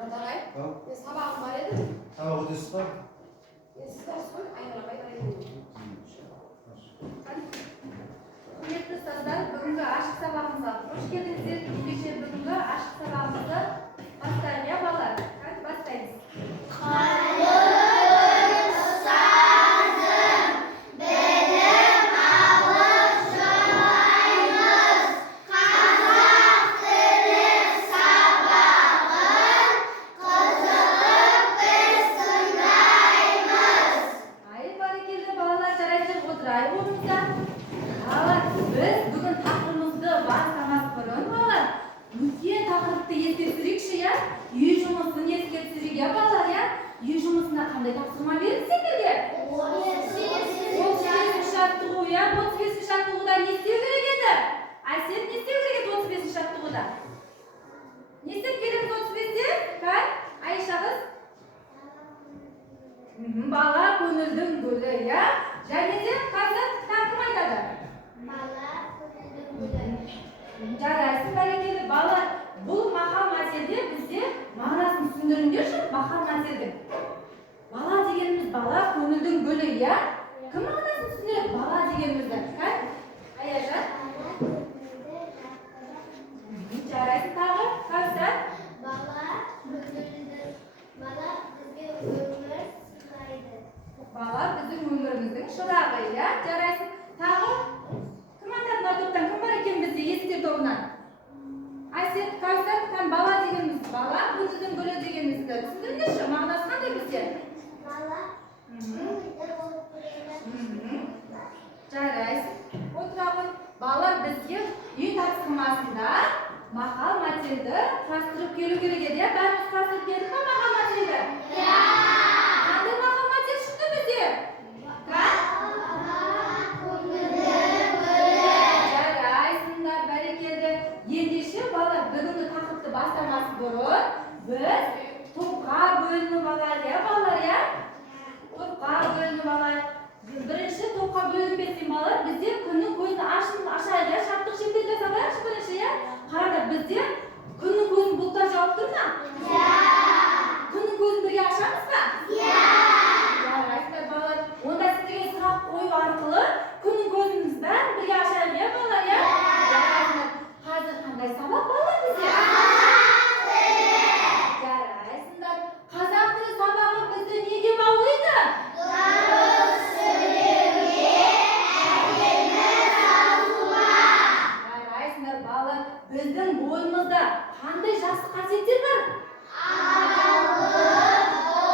Murat ağay, men sabahım var edi. Sabah o'tasiz ba? Sizlar so'ng aylanmay qarayman. Құрметті ұстаздар, бүгінгі ашық сабағымызға қош келдіңіздер. Ендеше бүгінгі ашық сабағымызды бастайық, иә балалар? Hadi бастаймыз. Қандай тапсырма берді сендерге? 35 жаттығу, иә? 35 жаттығуда не істеу керек еді? Әсет, не істеу керек еді 35 жаттығуда? Не істеп келеміз 35-те? Кәл, Айша қыз? Бала көңілдің гүлі, иә? Және де қазір кім айтады? Бала көңілдің гүлі. Жарайсың, бәрекелді. Бала, бұл мақал мәтелде бізде мағынасын түсіндіріңдерші, мақал мәтелдің. Бала дегеніміз бала көңілдің гүлі, иә? Кім мағынасын түсіндіреді бала дегенімізді? Кәл? Аяжан? Жарайсың тағы? Кәусар? Бала бізге өмір сыйлайды. Бала біздің өміріміздің шырағы, иә? Жарайсың тағы? Кім айтады мына топтан? Кім бар екен бізде есіктер тобынан? Әсет, Кәусар, бала дегеніміз, бала көңілдің гүлі дегенімізді түсіндіріңдерші, мағынасы қандай бізде? Бала көңілді болып келеді. Жарайсың. Отыра ғой. Балалар бізге үй тапсырмасында мақал мәтелді құрастырып келу керек еді. Бәріміз құрастырып келдік пе мақал мәтелді? Иә! Қандай мақал мәтел шықты бізде? Бала көңілдің гүлі. Жарайсыңдар, бәрекелді. Ендеше балалар бүгінгі тақырыпты бастамас бұрын біз топқа бөлініп алайық, иә балалар, иә? Топқа бөлініп алайық. Бірінші топқа бөлініп кетсем балалар, бізде күннің көзін ашайық, иә? Шаттық шектен жасап алайықшы бірінші, иә? Қараңдар, бізде күннің көзін бұлттар жауып тұр ма? Иә! Күннің көзін бірге ашамыз ба? Иә! Жарайсыңдар балалар. Онда сіздерге сұрақ қою арқылы күннің көзімізді бәрін бірге ашайық, иә балалар, иә? Жарайсыңдар. Қазір қандай сабақ балалар бізде? Жарайсыңдар. Қазақ тілі сабағы бізді неге баулиды? Дұрыс сөйлеуге, әдемі жазуға. Жарайсыңдар балалар. Біздің бойымызда қандай жақсы қасиеттер бар? Адалдық,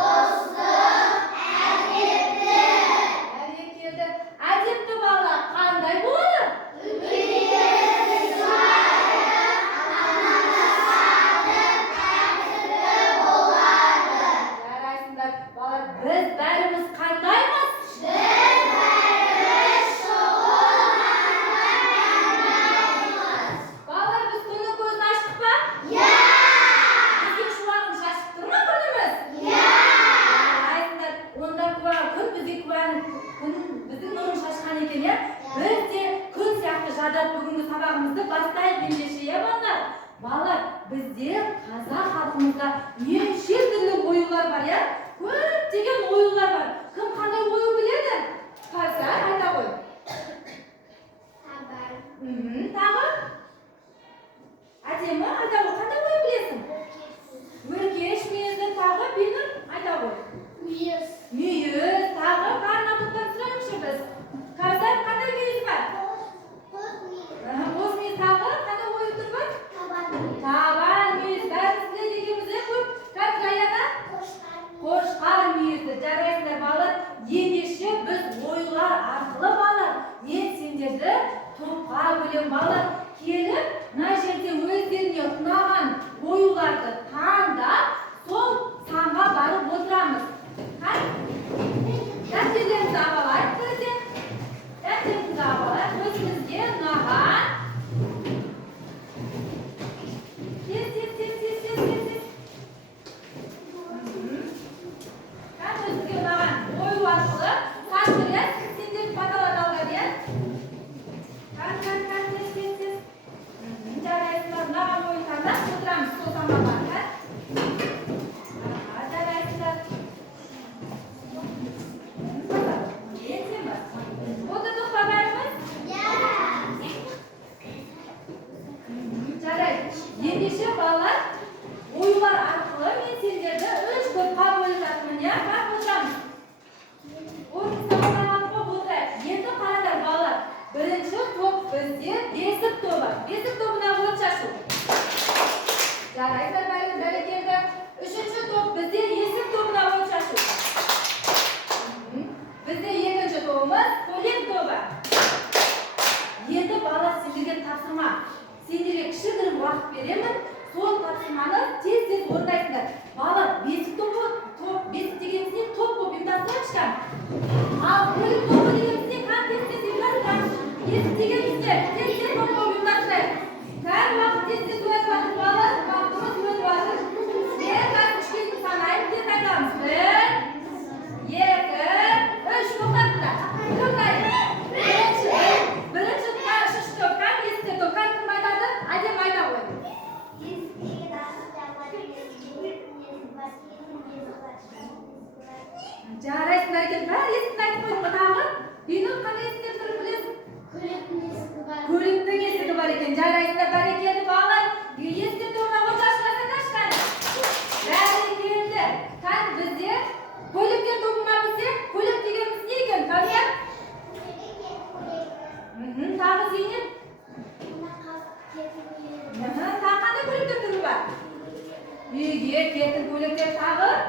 достық, әдепті. Бәрекелді. Әдепті балалар қандай болады? Үлкендерді жоғары, амандасады, тәртібі болады. Жарайсыңдар балалар. Біз бәріміз қандаймыз? Біз бәріміз шұғылданбаймыз. Балалар, біз күннің көзін аштық па? Иә! Бізге шуағын шашып тұр ма күніміз? Иә! Жарайсыңдар. Онда күн бізге куәні, күн біздің нұрын шашқан екен, иә? Біз де күн сияқты жадап бүгінгі сабағымызды бастайық ендеше, иә балалар? Балалар, бізде қазақ халқымызда неше түрлі оюлар бар, иә? Көптеген оюлар бар. Кім қандай ою біледі? Кәусар, айта ғой. Хабар. Тағы? Әдемі, айта ғой. Қандай ою білесің? Өркеш, мүйізді, тағы бинұр, айта ғой. Мүйіз. Мүйіз, тағы қарнатықтан сұрайықшы біз. Кәусар, қандай мүйіз бар? Қос мүйіз. Қос мүйіз тағы, қандай ою тұр бар? Табан мүйіз. Табан мүйіз, бәріміз біледі екенбіз, иә көп? Кәусар, Аяна? Қошқар мүйіз. Қошқар мүйізді. Жарайсыңдар балалар. Ендеше біз оюлар арқылы балалар, мен сендерді топқа бөлем балалар. Келіп, мына жерде өздеріне ұнаған оюлар Oyunlar arqılı men sizlarga 3 topqa bo'lishatman ya. Qarab o'tiramiz. O'yin sahnalarga o'tirib, endi qaranglar bolalar. Birinchi top bizga besiq to'pi. Besiq to'pidan o'lchashuv. Jaraylar barakanda. Uchinchi top bizga yesiq to'pidan o'lchashuv. Bizda ikkinchi to'pimiz qo'lin to'pi. Endi bolalar sizlarga topshirma. Sizlarga kichigina vaqt beraman. Sol topshirmani tez-tez o'rnaysizlar. Bolalar besiq to'pi, besiq deganimizning top bittasidan chiqadi. Al qo'lin to'pi deganimizning tez-tez yuradi. Yesiq deganimizga tez-tez top bittasidan. Har vaqt tez-tez o'tadi bolalar, vaqtimiz o'tadi. Men kichkina sanayib tez aytamiz. 1 2 3 to'xtatdilar. To'xtaydi. Birinchi tashish to'pdan yesdi to'pdan kim aytadi? Adem ayta qo'ydi. Jarayt merkez var yesdi aytib qo'ydi tag'in. Bino qanday yesdi turib bilasiz? Ko'likning yesdi bor ekan. Jaraytda bar ekan bolalar. Yesdi to'pdan o'tashlarsa tashqari. Barakeldi. Qan bizga ko'likka to'pmamizga ko'lik deganimiz ne ekan? Qariya? Tag'in singil. Taqada ko'likda turib bor. Uyga ketin ko'likda tag'in.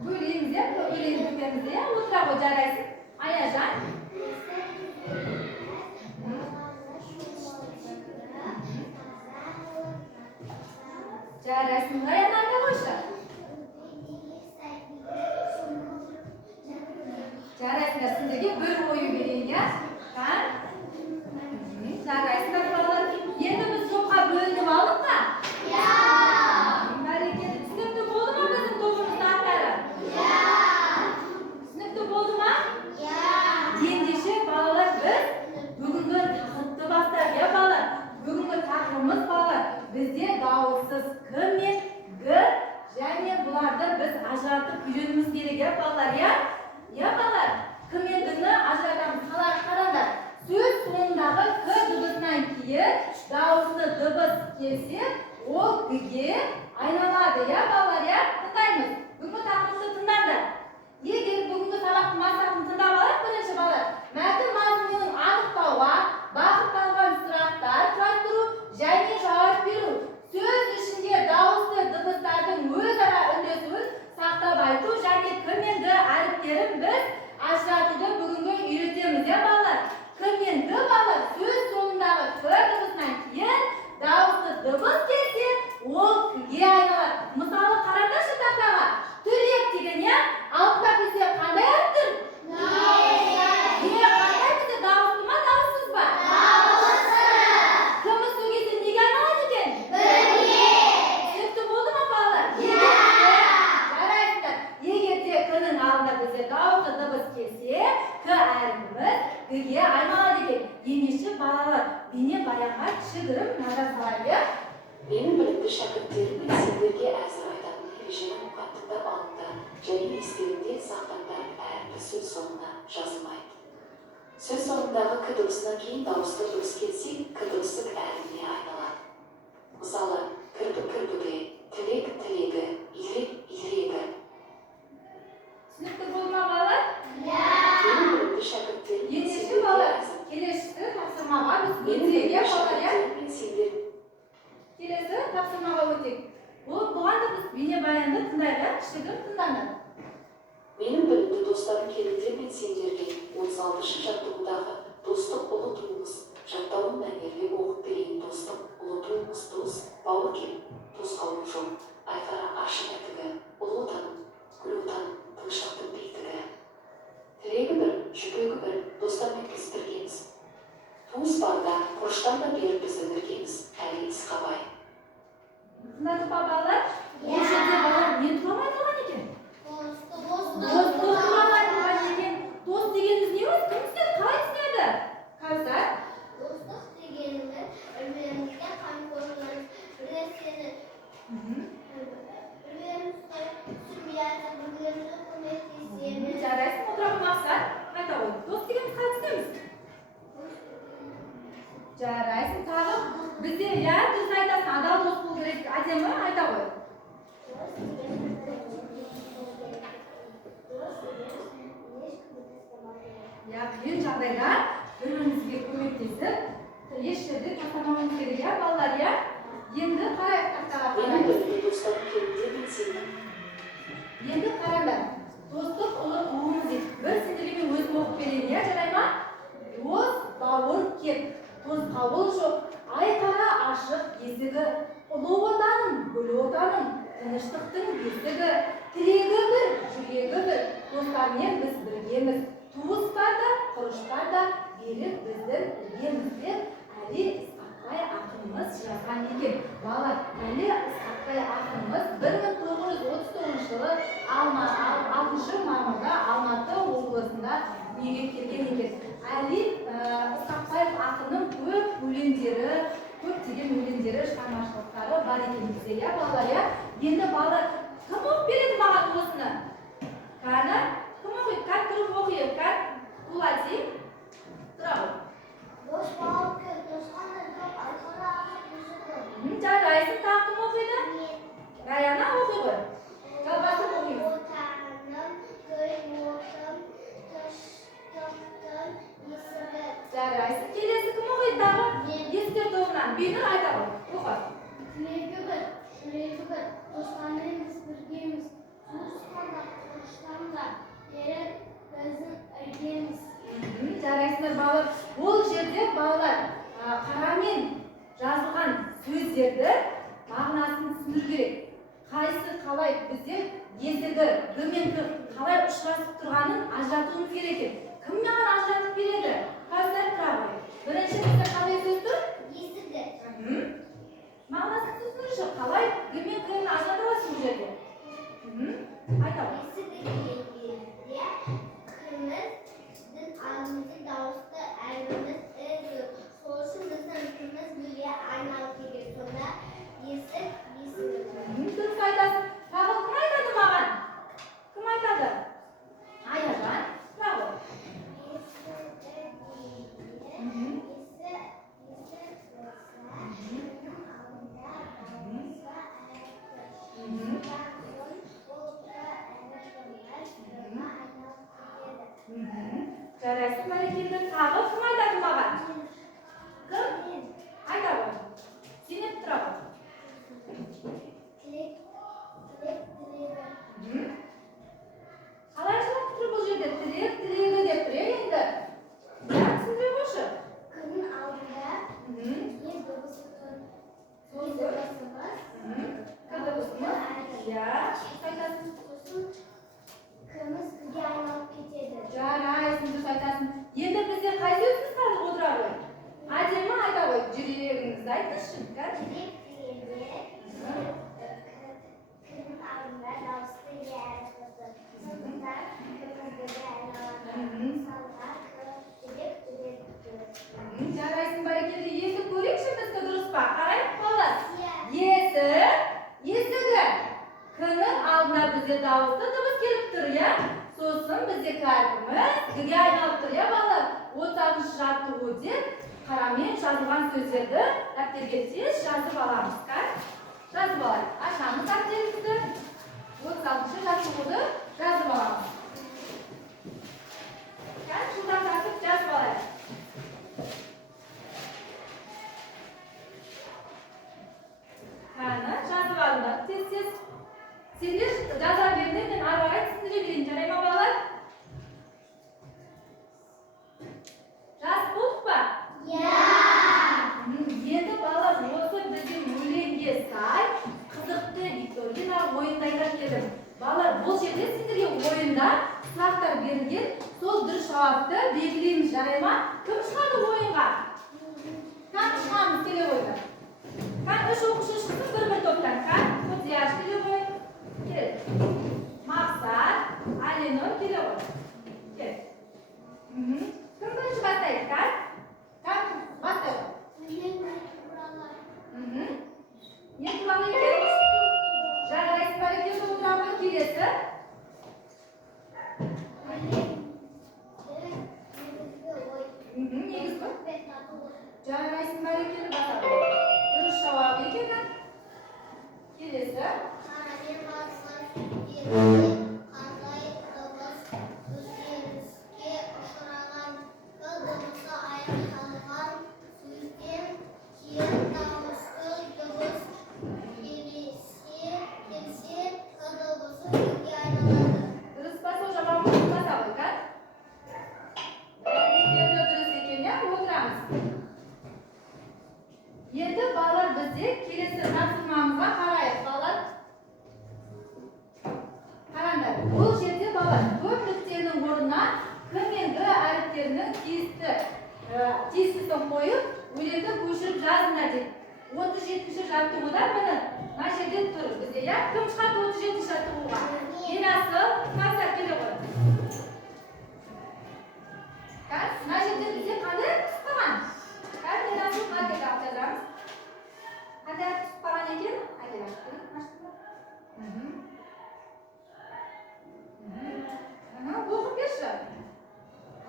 Böleyimiz ya, böleyimiz dökemiz ya, otura koyacaksın. Ayacan. Caraysın, ayadan da koşa. Caraysın da sizlerge bir oyu vereyim ya. Kan? Caraysın da buralar. Endi biz topqa bölünüp aldık da. Ya. Bereketi sınıfta oldu mu bizim topumuzda atları? Ya. Sınıfta oldu mu? Ya. Endişe balalar biz bugungi taqibni bastar ya balalar. Bugungi taqibimiz balalar bizga davsiz kim men g және bularni biz ajratib bilishimiz kerak ya balalar ya. Ya balalar, kim endini ajratamiz. Qaranglar. Söz sonundagi k dыбысынан keyin davsiz dыбыс kelsa, o g aylanadi ya balalar ya. Tindaymiz. Bugungi taqibni tindanglar. Егер bugungi saboqni maqsadini tindab olib, birinchi bolalar, matn mazmunini aniqlashga, бағытталған сұрақтар құрастыру және жауап беру. Сөз ішінде дауысты дыбыстардың өзара үндесуін сақтап айту және к мен г әріптерін біз ажыратуды бүгінгі үйретеміз ya балалар. К мен г балалар сөз соңындағы к дыбысынан кейін дауысты дыбыс келсе, ол к-ге айналады. Мысалы қараңдаршы тақтаға. Түрек деген ya, алтына келсе қандай әріптер? Қандай бізде дауысты ма, дауыссыз ба? Кіміз сөйлесе неге айналады екен? Түсінікті болды ма балалар? Жарайсыздар. Егер де к-нің алдында бізде дауысты дыбыс келсе, к әріпіміз г-ге айналады екен. Ендеше балалар, бейне баянға кішігірім назар салайық. Менің білімді шәкірттерім сендерге әзір айтатын ережені мұқаттыңдар алыңдар және естеріңде сақтаңдар, әрбір сөз соңына жазылмайды. Сөз соңындағы к дыбысынан кейін дауысты дыбыс келсе, к дыбысы әріпіне айналады. Мысалы, кірпік кірпігі, тілек тілегі, илек илегі. Түсінікті болды ма балалар? Менің білімді шәкірттерім Ендеше балалар, келесі тапсырмаға біз өтейік балалар ya. Келесі тапсырмаға өтейік. Бұған да біз бейнебаянды тыңдайық, кішігірім тыңдаңдар. Менің білімді достарым келіндер мен сендерге 36-шы жаттығудағы достық ұлы туымыз жаттауын мәнерлеп оқып берейін. Достық ұлы туымыз дос, бауыр кел, тосқауыл жоқ, айқара ашық әтігі, ұлы отаным, гүл отаным, тыныштықтың биіктігі. Тірегі бір, жүгегі бір, достармен біз біргеміз. Туыс барда, құрыштан да беріп біздің іргеміз, әлі исқабай. Тыңдадық па балалар? Ол жерде балалар не туралы айтылған екен? Дос туралы айтылған екен. Дос дегеніміз не өз? Кім түсінеді? Қалай түсінеді? Кәусар? Достық дегеніміз бір-бірімізге қамқорлық, бір нәрсені бір-бірімізді жағдайда бір-бірімізге көмектесіп еш жерде тастамауымыз керек, иә балалар, иә? Енді қарайық тақтаға Менің қарайық. білімді достарым келді деп мен сенемін. Енді қараңдар. Достық ұлы туымыз дейді. Бір сендерге мен өзім оқып берейін, иә, жарай ма? Дос бауыр кеп, тосқауыл жоқ, айқара ашық есігі, ұлы отаным, гүл отаным, тыныштықтың бесігі, тілегі бір, жүрегі бір, достармен біз біргеміз. Туыстарда, құрыштарда берік біздің іргеміз деп Әли Ысқақбай ақынымыз жазған екен. Балалар, Әли Ысқақбай ақынымыз 1939 жылы 6 мамырда Алматы облысында дүниеге келген екен. Әли Ысқақбаев ақынның көптеген өлеңдері, шығармашылықтары бар екен бізде, иә балалар, иә? Енді балалар, кім оқып береді маған осыны? Кәні? Кім оқиды? Кән тұрып оқиды, кән? Тулати? Тұра ғой. Дос бауыр кеп, тосқауыл жоқ, айқара ашық есігі. Жарайсың, тағы кім оқиды? Мен Раяна оқи ғой. Жалғасып оқимыз. отаным, гүл отым, тыныштықтың есігі. Жарайсың, келесі кім оқиды тағы? Естер тобынан. Бейнұр айта ғой. Оқы. Тілегі бір, жүрегі бір, достармен біз біргеміз. Туысқанда, құрыштарда берік біздің іргеміз. Жарайсыңдар балалар. Ол жерде балалар қарамен жазылған сөздерді мағынасын түсіндіру керек. Қайсы қалай бізде есігі, г мен к қалай ұшырасып тұрғанын ажыратуымыз керек екен. Кім маған ажыратып береді? Қазір тұра ғой. Бірінші бізде қандай сөз тұр? Есігі. Мағынасын түсіндірші. Қалай г мен к-ні ажырата аласың бұл жерде? Айта ғой. Есігі дегенде кіміздің алдымызда дауысты әрбіріміз ірі. Сол үшін біздің кіміз гүлге айналып келген. Сонда есік. Дұрыс айтасың. Тағы кім айтады маған? Кім айтады? Аяжан. Тұра ғой. Жарайсың, бәрекелді. Тағы кім айтады маған? Кім? Айта ғой. Сеніп тұра ғой. Қалай жылап тұр бұл жерде? Тілек, тілегі деп тұр, енді. Түсіндіре қойшы. Күннің алдында Сол Кадабысымыз? Иә. Айтасың. кіміз гүлге айналып кетеді. Жарайсың, дұрыс айтасың. Енді бізде қай сөзіміз қазір отыра ғой? Әдемі айта ғой. Жүрегіңізді айтыңызшы. Жүрек дегенде күннің алдында дауысты ертеді. Сондықтан кіміз гүлге айналады. Мысалға жүрек. Жарайсың, бәрекелді. Енді көрейікші бізді дұрыс па? Қарай, балалар. Есігі. К-нің алдына бізде дауысты дыбыс келіп тұр, иә? Сосын бізде кәрпіміз г-ге айналып тұр, иә балалар? 30-шы жаттығу деп қарамен жазылған сөздерді дәптерге тез жазып аламыз. Жазып алайық. Ашамыз дәптерімізді. 36-шы жаттығуды жазып аламыз. Жылдам тартып жазып алайық. Жазып алыңдар. Тез-тез. Сендер жаза беріңдер, мен ары қарай түсіндіре берейін. Жарай ма балалар? Жазып болдық па? Енді балалар, осы біздің өлеңге сай қызықты викторина ойынды айтар едім. Балалар, бұл жерде сендерге ойында сұрақтар берілген, сол дұрыс жауапты белгілейміз. Жарай ма? Кім шығады ойынға? Кім шығамыз келе қойды? Кім үш оқушы шықсын бір-бір топтан? Кім? Құдияш келе қой. Кел. Мақсат, Аленор келе ғой. Кел. Кім бірінші бастайды? Кім? Кім бастайды? Не туралы екен? Жарайсың, бәрекелді, отыра ғой. Келесі. Негізгі. Жарайсың, бәрекелді, бастайды. Дұрыс жауап екен. Келесі. балалар, көп нүктенің орнына К мен Г әріптерінің тиістісін қойып, өлеңді көшіріп жазыңдар дейді. 37-ші жаттығуда міне мына жерде тұр бізде, иә? Кім шығады 37-ші жаттығуға? Ерасыл, Қазақ келе ғой. Мына жерде бізде қандай әріп қалған? Қазір Ерасыл қандай әріп жазамыз? Қандай әріп қалған екен? Оқып берші.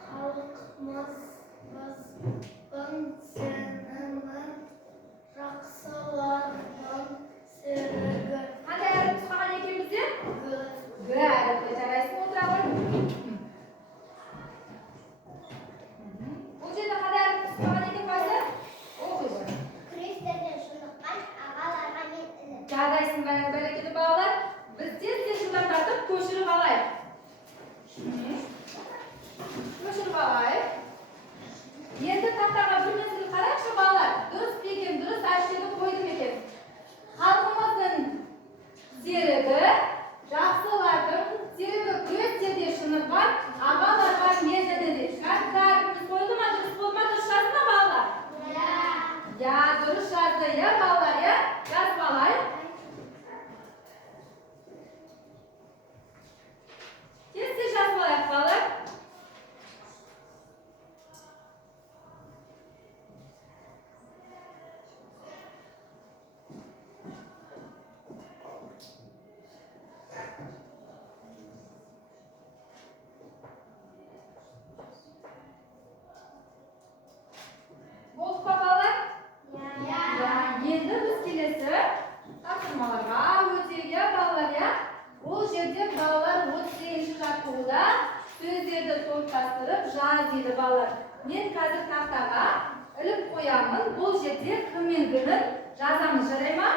Халқымыздың сенімін жақсылардың серігі. Қандай әріп қалған екен бізде? Г әріпі. Жарайсың, отыра ғой. Бұл жерде қандай әріп қалған екен басы? Оқи ғой. Күрестерден шыныққан ағаларға мен інім. Жарайсың, бәрекелді балалар. Біз тез жылдамдатып көшіріп алайық. Көшіріп алайық. Енді тақтаға бір мәселе қарайықшы балалар. Дұрыс екен, дұрыс әріптерді қойдым екен. Халқымыздың серігі, жақсылардың серігі күрестерде шыныққан ағаларға мен інім. Әріпіміз қойылды ма, дұрыс болды ма, дұрыс жазды ма балалар? Я, дұрыс жазды, я балалар, я? Жазып алайық. Тез жазып алайық балалар. Болды ма балалар? Енді біз келесі тапсырмаларға өтеге балалар, я? Бұл жерде балалар 38-ші жаттығуда сөздерді топтастырып жаз дейді балалар. Мен қазір тақтаға іліп қоямын. Бұл жерде К мен Г-ні жазамыз, жарай ма?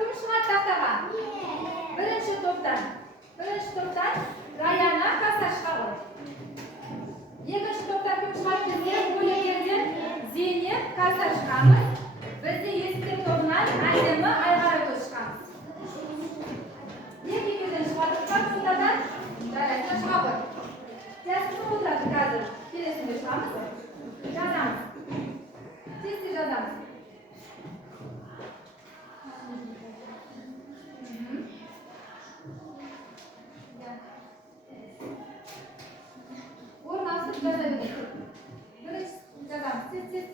Кім шығады тақтаға? Бірінші топтан Раяна Каса шығады. Екінші топтан кім шығады бізде? Көлекерден Зейнеп Каса шығамыз. Бізде есіктер тобынан Әдемі Айғарыкөз шығамыз. Екеуден шығадық па сондадан? Жарайды, шығады. Тәсіп отырады қазір. Келесінде шығамыз. Жазамыз. Тез жазамыз. Орын алысып жаза берейік. Бірінші жазамыз. Тез.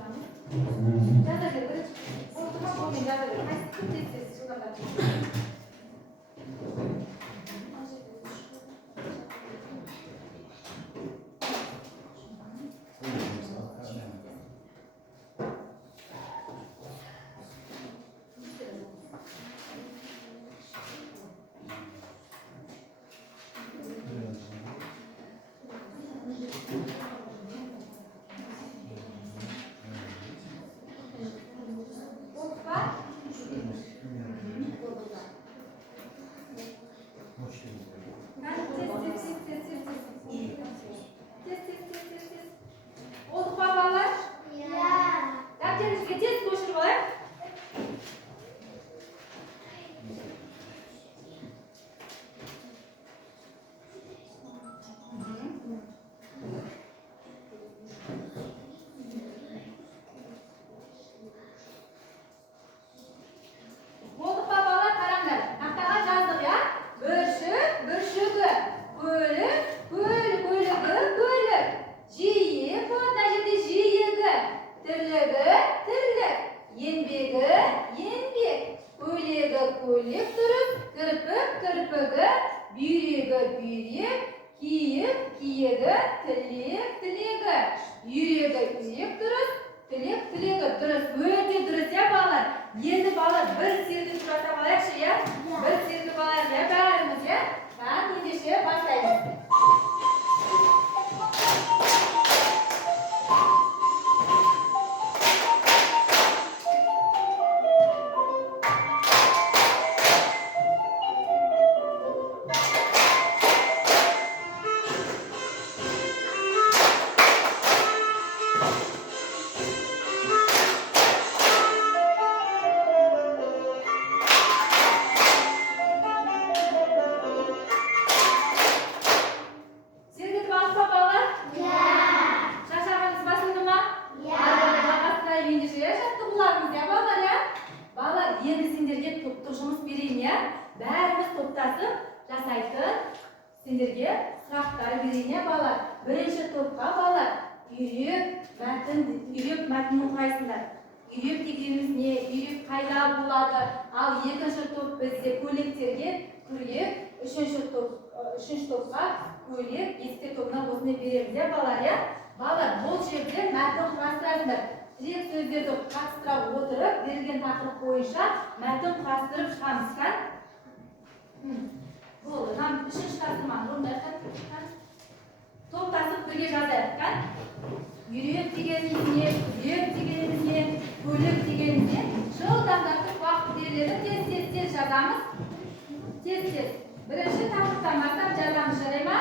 Oturamiz. Jazaga bir o'tirma bo'lgan jazaga qaysi tez shulardan. Үйрек дегенimiz не? Үйрек қайда болады? Ал екінші топ бізде көйлектерге күрек, үшінші топқа көйлек, есте топына осыны береміз, я балалар, я? Балалар, бұл жерде мәтін құрастырасыңдар. Тірек сөздерді қатыстыра отырып, берілген тақырып бойынша мәтін құрастырып шығамыз. Болды, нам үшінші тапсырма, топтасып бірге жазайық. Үйрек дегеніміз не, күрек дегеніміз не, көйлек дегеніміз не, жылдамдатып уақыт беріледі, тез жазамыз. Тез. Бірінші тақырыптан бастап жазамыз, жарай ма?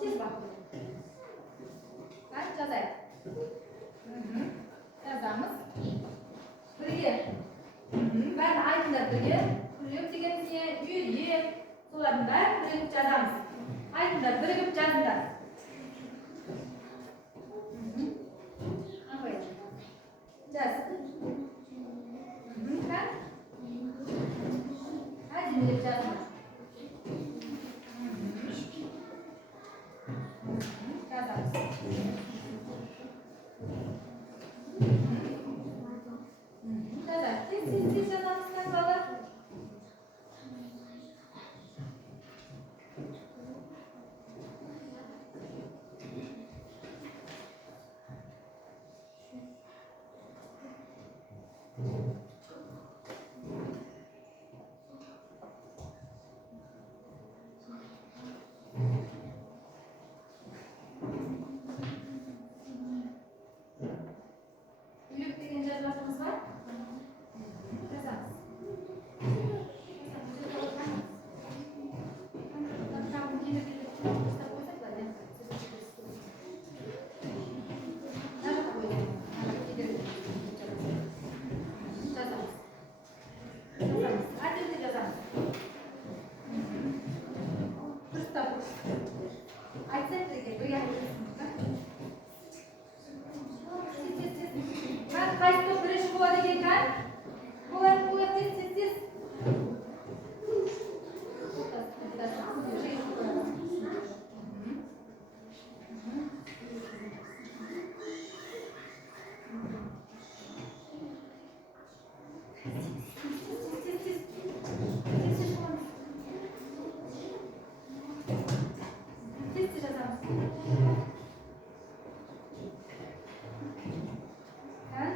Тез бақылы. Жазайық. Жазамыз. Бірге. Бәрін айтыңдар бірге. Күрек дегеніміз не, үйрек. Солардың бәрін бірігіп жазамыз. Айтыңдар, бірігіп жазыңдар. Жаз. Әдемелеп жазыңдар. Жазамыз. Жазайық. Тез жазамыздар, балалар.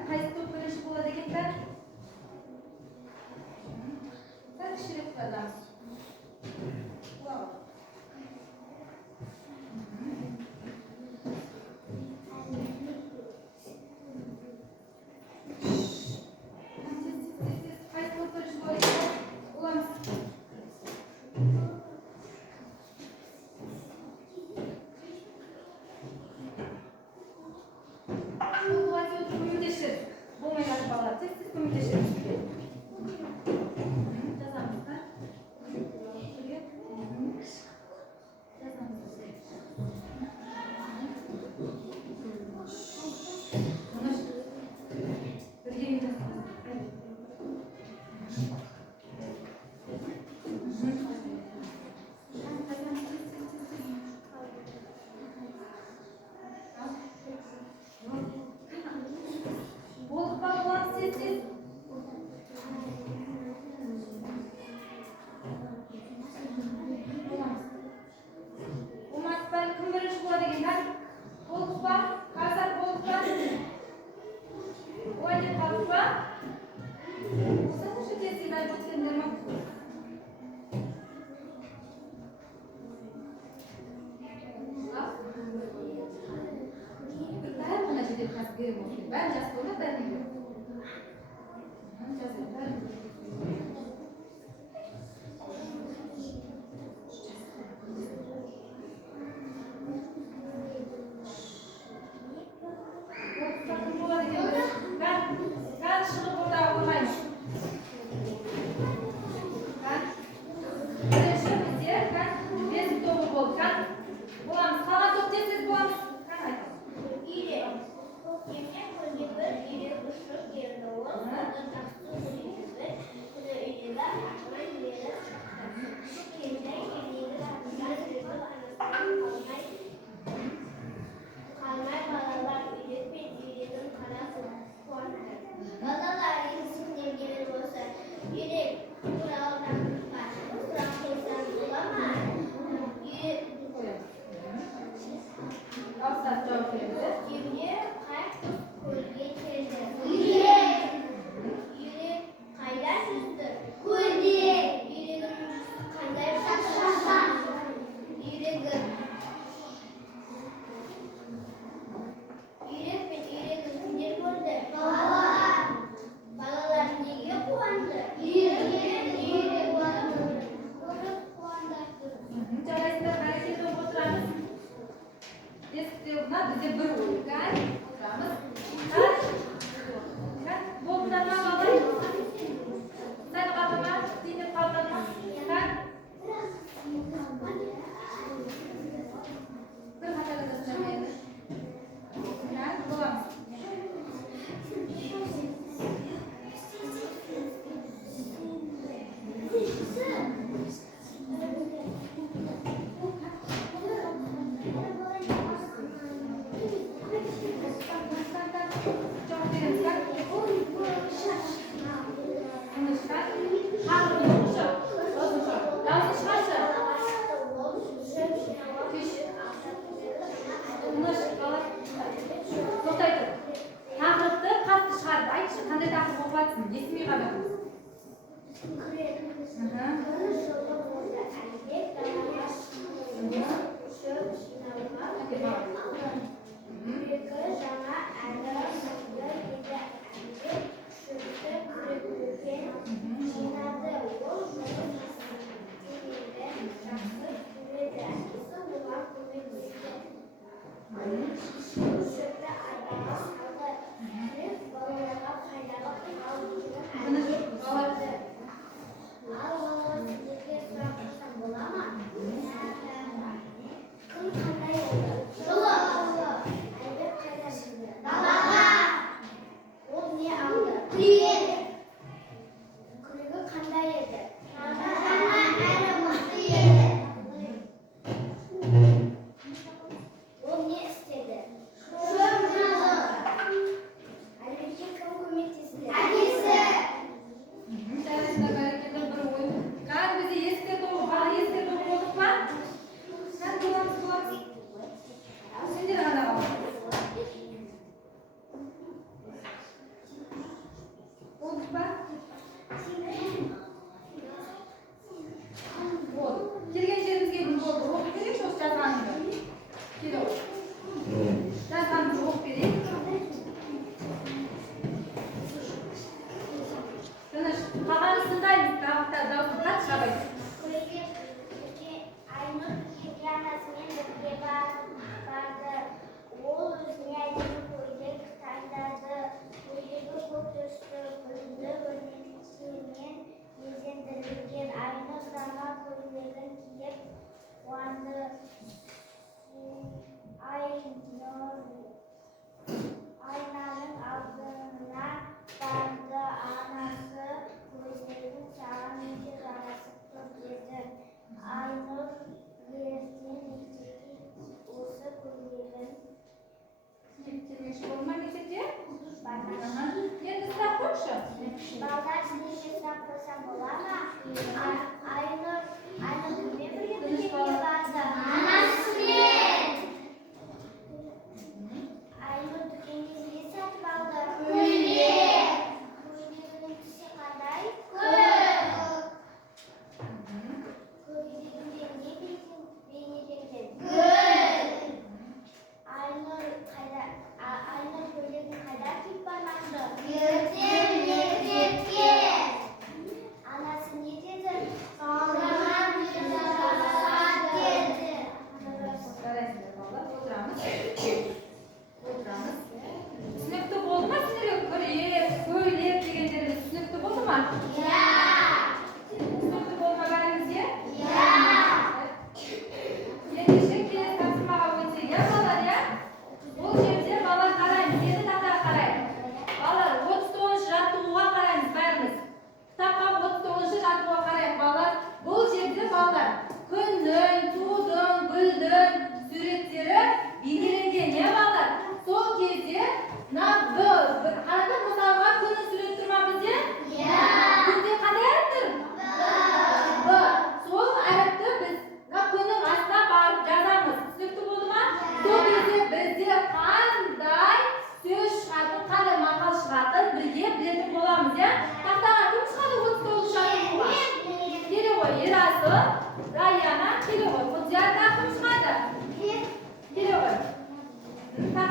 Qaysi to'p birinchi bo'ladi ekanlar? Sal kishilab qilamiz. Wow.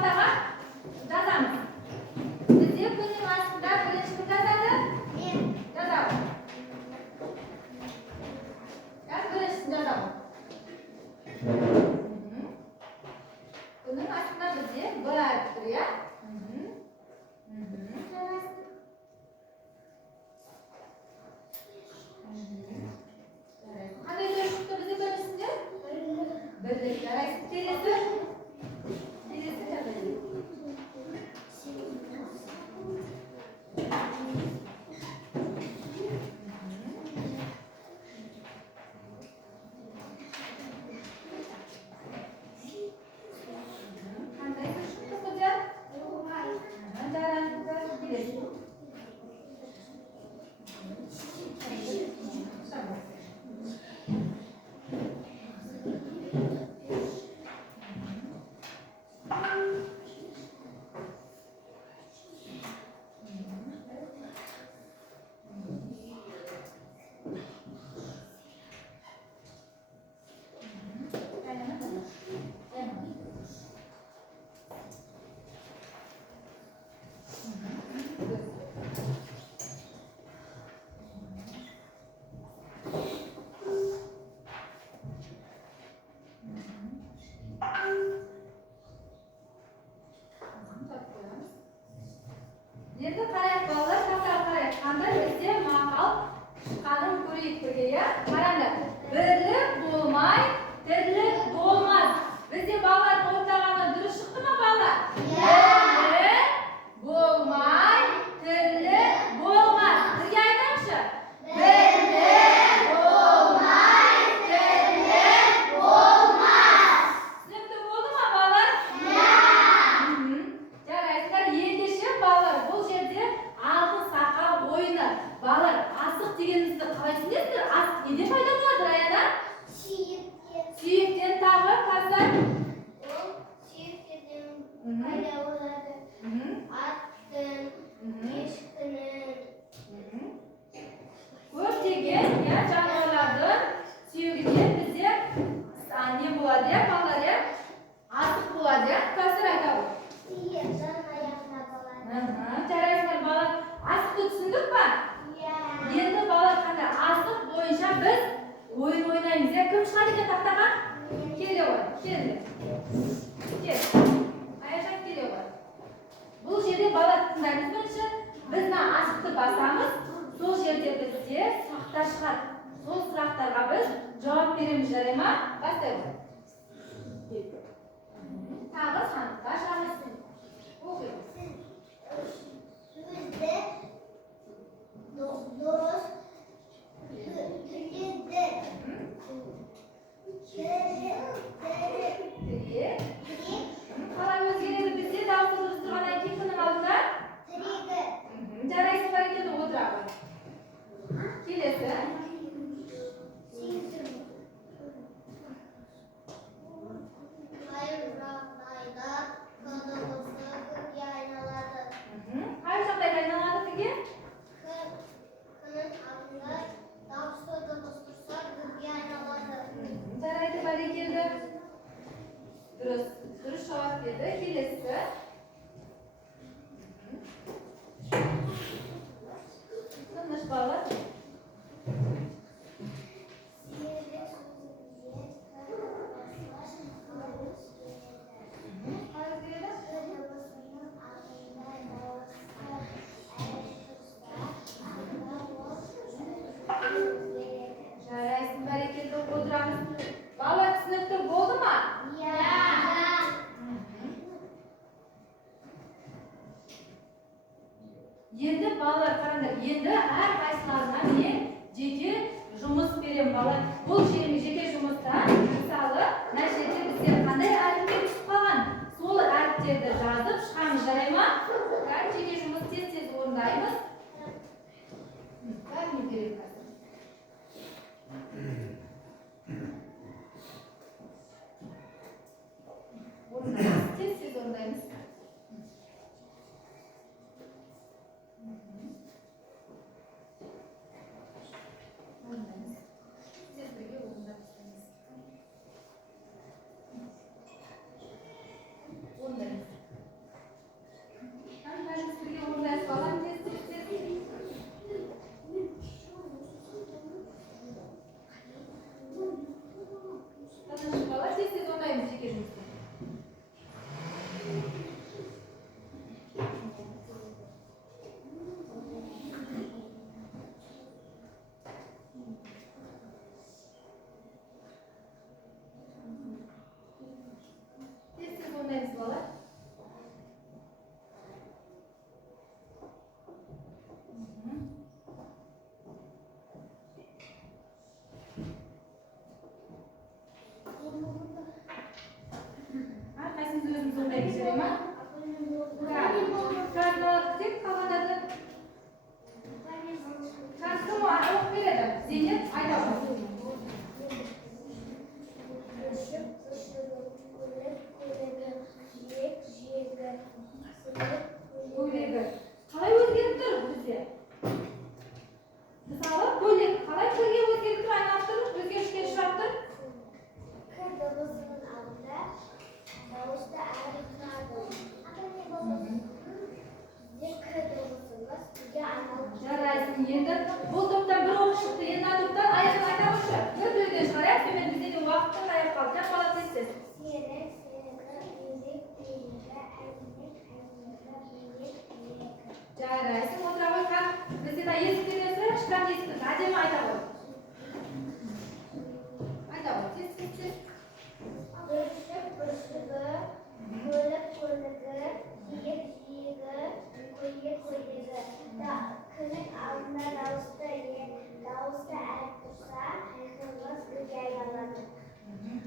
taxtaga yozamiz. Bizga kunning ostida birinchi kim yozadi? Yozamiz. Birinchisi yozamiz. Kunning ostida bizga bo'lar turya. Qanday turishibdi bizga birinchisi? Birlik. Kelesi. Endi qaraylik bolalar, qaraylik. Qanday bizga maqol chiqqanini ko'raylik birga, ya. Qaranglar. Birlik bo'lmay, tirlik bo'lmas. Bizga bolalar o'rtag'anda durust chiqdimi, bolalar? Birlik bo'lmay, tirlik bo'lmas. Birga aytamiz-chi? Birlik bo'lmay, tirlik bo'lmas. Sinfda bo'ldimi, bolalar? Jaraylar, yendishib bolalar, bu yerda altın saqal o'yini. Bolalar, asıq deganingizda qalay tushunasizlar? Asıq nega paydo bo'ladi, ayana? Suyakdan tag'i qasam. Suyakdan paydo bo'ladi. Atdan, eshikdan. Ko'pchilik ya jonivorlardan suyugiga bizga ne bo'ladi, bolalar, asıq bo'ladi, ta'sir aytadi. Suyakdan oyoqqa bo'ladi. Jarayonlar bolalar, asıqni tushundikmi? Endi bolalar qanday asıq bo'yicha biz o'yin o'ynaymiz. Kim chiqadi ekan taxtaga? Kelyapti. Keldi. Kel. Ayashak kelyapti. Bu yerda bolalar tundamiz birinchi bizni asıqni bosamiz. Sol yerda bizga soxta chiqadi. Sol so'roqlarga biz javob beramiz, jarayonmi? Boslaymiz. Tag'i tashlamiz. O'qiymiz. Bizde dost Türkiye'de Qalay o'zgaradi bizga davlat durusturgandan keyin qilib oldilar. Jarayonlar keldi o'tiradi. Kelasi. Hayır şaqday aylanadi sizga? Jarayonlar bari keldi. Durust javob berdi. Kelasi. Qanday bolalar? Jarayonlar bari keldi, o'tiramiz. Bolalar sinfda bo'ldimi? Endi bolalar qaranglar, endi har qaysilaridan men jeki жұмыс berем bolalar. Bu jeki жұмыста, мысалы, nashrda bizga qanday harflar tushib qolgan, sol harflarni yozib chiqamiz, jaraymi? Jeki жұмыс tez-tez o'rindaymiz. Qani kerak? Tez-tez o'rindaymiz. Tez birga so'qay kechiraman. Kartni qolganlarni kartni o'qib beradi. Zeynep aytadi. Ko'ylagi qalay o'zgarib turibdi bizga? Misoli ko'ylak qalay qo'lga o'zgarib turib, aylanib turib, o'zgarishga ishlab turib. Jaraysin endi bu to'pdan bir o'qish chiqdi, endi to'pdan aytib aytamiz. Bir to'yga chiqaryapti, men bizning vaqtda qayerga qolgan bola tez-tez. Jaraysin o'tirib ham bizda yetib kelsa, chiqqan yetib, ajami aytadi. Aytadi, tez-tez.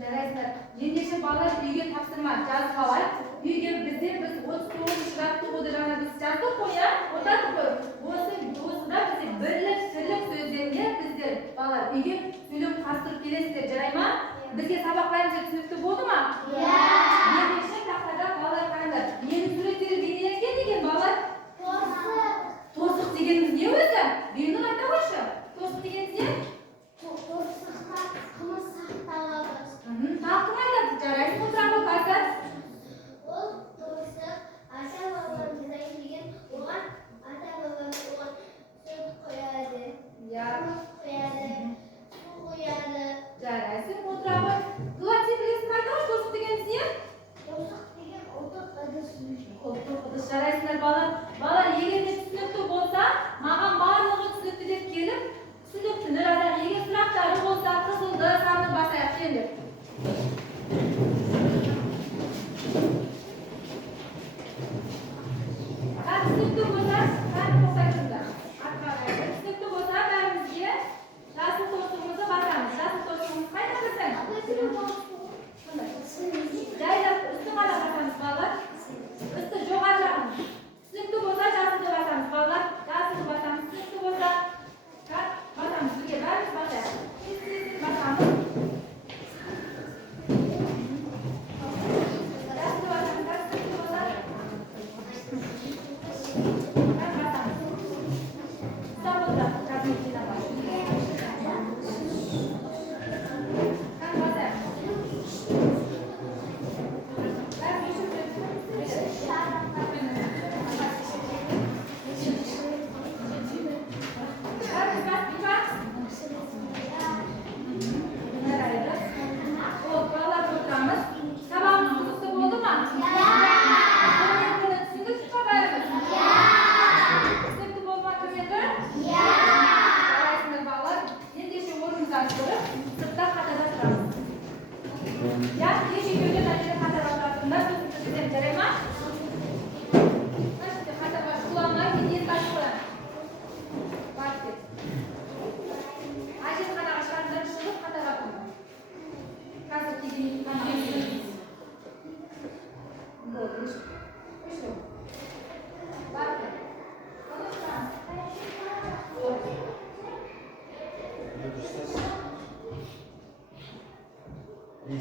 Jaraysinlar. Yengilcha bolalar uyga topshirma, yozib olay. Uyga biz 39 ishlab tug'dirana biz yozib qo'ya, o'tatib qo'yib. O'zida biz birlik, tirlik so'zlarga bizga bolalar uyga so'ylab qastirib kelasizlar, jarayman. Bizga saboqlarimiz tushunibdi bo'ldimi? Yengilcha taqdirda bolalar qanday? Yeni suratlar deyilgan degan bolalar to'siq deganimiz ne o'zi? Buni ayta o'sha. To'siq deganimiz ne? Taqmaydi, jaraysin o'tirib o'qasa. Jaraysin o'tirib klassifikatsiya qaytarish to'siq deganimiz ne? Jaraysinlar bolalar yeganni tushunibdi bo'lsa, ma'g'am barlig'i tushunibdi deb kelib, tushunibdi. Nimalar yegan suratlar bo'lsa, qizildi, samni basayapti endi. Tushunibdi bo'lsa, qani to'xtaysiz. Tushunibdi bo'lsa, barimizga rasm to'siqimizni basamiz. Rasm to'siqimizni qayta qilsangiz. Jaylab ustiga basamiz bolalar. Üstü jo'g'arlab. Tushunibdi bo'lsa, jasini basamiz bolalar. Jasini basamiz. Tushunibdi bo'lsa, basamiz. Birga barimiz basamiz. Basamiz. Jasini basamiz. Tushunibdi bo'lsa, basamiz. Sabırla jasini basamiz.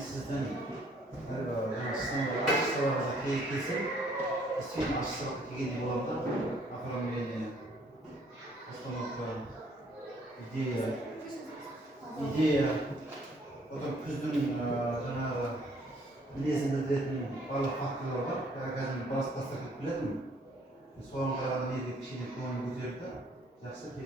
Sizden kesin ismin aşırı gibi olanda akran beni ideya o da küzdün canağı bilesinde dedim balık fakirler var herkesin bazı tasarruf biledim. Sonra neydi bir şeyde kullanım güzeldi. Yaxşı